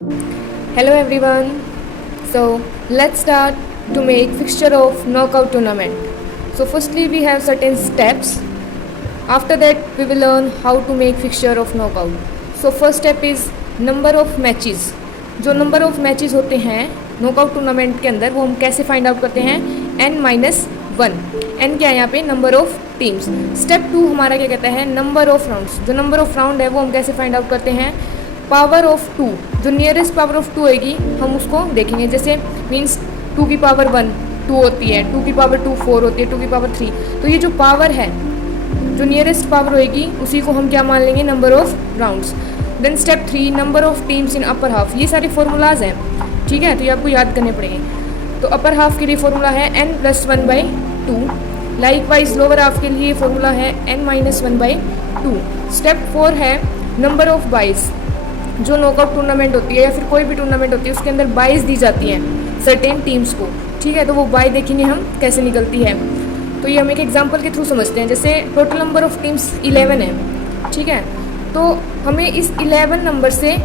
Hello everyone. So let's start to make fixture of knockout tournament. So firstly we have certain steps. After that we will learn how to make fixture of knockout. So first step is number of matches. जो number of matches होते हैं knockout tournament के अंदर वो हम कैसे find out करते हैं n-1. n क्या है यहाँ पे नंबर ऑफ टीम्स. स्टेप 2 हमारा क्या कहता है नंबर ऑफ राउंड्स. जो नंबर ऑफ राउंड है वो हम कैसे फाइंड आउट करते हैं पावर ऑफ 2. जो नियरेस्ट पावर ऑफ 2 होगी हम उसको देखेंगे. जैसे मीन्स 2 की पावर 1 2 होती है, 2 की पावर 2 4 होती है, 2 की पावर 3. तो ये जो पावर है जो नियरेस्ट पावर होएगी उसी को हम क्या मान लेंगे number of rounds. Then step 3 number of teams in upper half. ये सारे फॉर्मूलाज हैं, ठीक है, तो ये आपको याद करने पड़ेंगे. तो अपर हाफ के लिए फॉर्मूला है n+1/2. लाइकवाइज लोअर हाफ के लिए फॉर्मूला है n-1/2. स्टेप 4 है नंबर ऑफ बाइज. जो नॉकआउट टूर्नामेंट होती है या फिर कोई भी टूर्नामेंट होती है उसके अंदर बाइज दी जाती हैं सर्टेन टीम्स को, ठीक है. तो वो बाय देखेंगे हम कैसे निकलती है. तो ये हम एक एग्जांपल के थ्रू समझते हैं. जैसे टोटल नंबर ऑफ टीम्स 11 है, ठीक है. तो हमें इस 11 नंबर से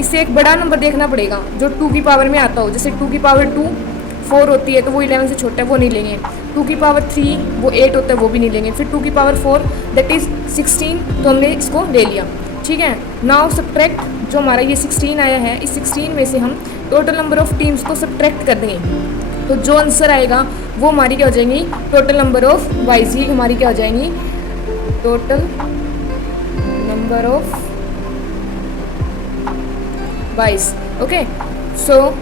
इससे एक बड़ा नंबर देखना पड़ेगा जो 2 की पावर में आता हो. जैसे 2 की पावर 2 4 होती है तो वो 11 से छोटा है, वो नहीं लेंगे. 2 की पावर 3 वो 8 होता है, वो भी नहीं लेंगे. फिर 2 की पावर 4 दैट इज़ 16, तो हमने इसको ले लिया, ठीक है. नाउ सब्ट्रैक्ट जो हमारा ये 16 आया है इस 16 में से हम टोटल नंबर ऑफ टीम्स को सब्ट्रैक्ट कर देंगे. तो जो आंसर आएगा वो हमारी क्या हो जाएंगी टोटल नंबर ऑफ वाइज. ही हमारी क्या हो जाएंगी total number of byes. Okay. So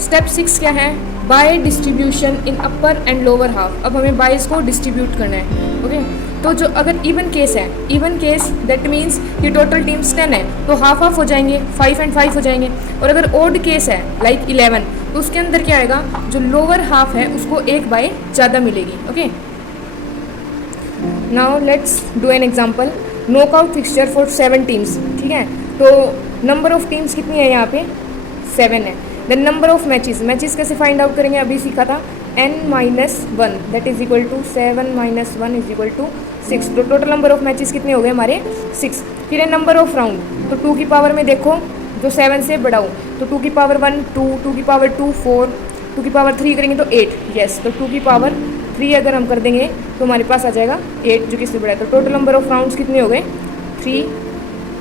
step 6 क्या है by distribution in upper and lower half. अब हमें बाइज को डिस्ट्रीब्यूट करना है. ओके. तो जो अगर इवन केस है, इवन केस दैट मीन्स कि टोटल टीम्स 10 है तो हाफ हाफ हो जाएंगे, 5 and 5 हो जाएंगे. और अगर ओड केस है लाइक 11 तो उसके अंदर क्या आएगा जो लोअर हाफ है उसको 1 बाय ज़्यादा मिलेगी. Okay. Now let's do an example. Knockout fixture for 7 teams, ठीक है. तो नंबर ऑफ टीम्स कितनी है यहाँ पे 7 है. Then number of matches. Matches कैसे फाइंड आउट करेंगे अभी सीखा था n-1 that is equal to 7 - 1 is equal to 6. तो टोटल नंबर ऑफ मैचेस कितने हो गए हमारे 6. फिर है नंबर ऑफ राउंड. तो 2 की पावर में देखो जो 7 से बड़ा हो तो 2 की पावर 1 2, 2 की पावर 2 4, 2 की पावर 3 करेंगे तो 8. यस. तो 2 की पावर 3 अगर हम कर देंगे तो हमारे पास आ जाएगा 8 जो किससे बड़ा है. तो टोटल नंबर ऑफ राउंड्स कितने हो गए 3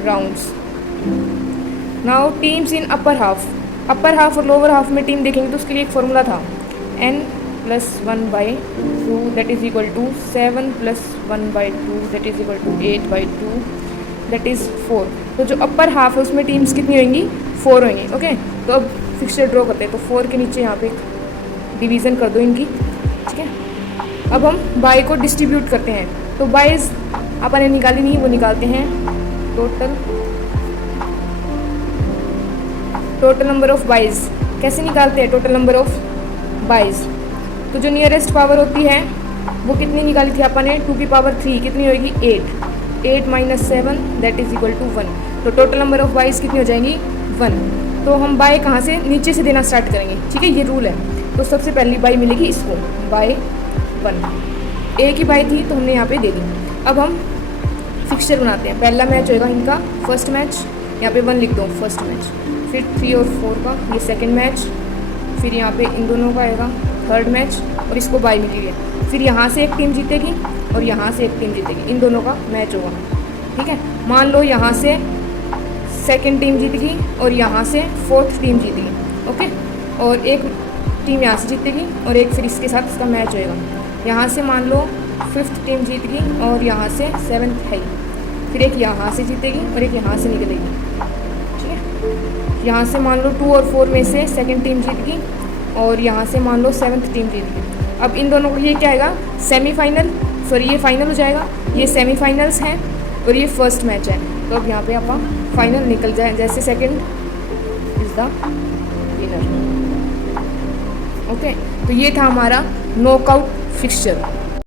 rounds. Now teams in upper half. Upper half और लोअर हाफ में टीम देखेंगे तो उसके लिए एक फॉर्मूला था n+1/2 that is equal to 7 + 1/2 that is equal to 8/2 that is 4. तो जो अपर हाफ है उसमें टीम्स कितनी होंगी 4 होंगी. ओके. तो अब फिक्सचर ड्रॉ करते हैं. तो 4 के नीचे यहाँ पे डिवीज़न कर दो इनकी, ठीक है. अब हम बाय को डिस्ट्रीब्यूट करते हैं. तो बाइज अपन ने निकाली नहीं, वो निकालते हैं टोटल नंबर ऑफ बाइज. कैसे निकालते हैं टोटल नंबर ऑफ बाइज. तो जो नियरेस्ट पावर होती है वो कितनी निकाली थी अपन ने 2 की पावर 3 कितनी होगी 8 - 7 दैट इज इक्वल टू 1. तो टोटल नंबर ऑफ बाइज कितनी हो जाएंगी 1. तो हम बाय कहाँ से नीचे से देना स्टार्ट करेंगे, ठीक है, ये रूल है. तो सबसे पहली बाय मिलेगी इसको बाय 1. ए की बाय थी तो हमने यहाँ पे दे दी. अब हम फिक्सचर बनाते हैं. पहला मैच होएगा इनका फर्स्ट मैच, यहाँ पे 1 लिख दो फर्स्ट मैच. फिर 3 और 4 का ये सेकेंड मैच. फिर यहाँ पे इन दोनों का आएगा थर्ड मैच और इसको बाय मिली है. फिर यहाँ से एक टीम जीतेगी और यहाँ से एक टीम जीतेगी, इन दोनों का मैच होगा, ठीक है. मान लो यहाँ से सेकंड टीम जीतेगी और यहाँ से फोर्थ टीम जीतेगी. ओके. और एक टीम यहाँ से जीतेगी और एक फिर इसके साथ इसका मैच होएगा. यहाँ से मान लो फिफ्थ टीम जीतेगी और यहाँ से 7th है. फिर एक यहाँ से जीतेगी और एक यहाँ से निकलेगी, ठीक है. यहाँ से मान लो 2 और 4 में से सेकंड टीम जीतेगी और यहाँ से मान लो 7th टीम जीतेगी. अब इन दोनों को ये क्या आएगा सेमीफाइनल, सॉरी ये फाइनल हो जाएगा. ये सेमीफाइनल्स हैं और ये फर्स्ट मैच है. तो अब यहाँ पे आप फाइनल निकल जाए जैसे second is the winner. Okay. तो ये था हमारा नॉकआउट फिक्सचर.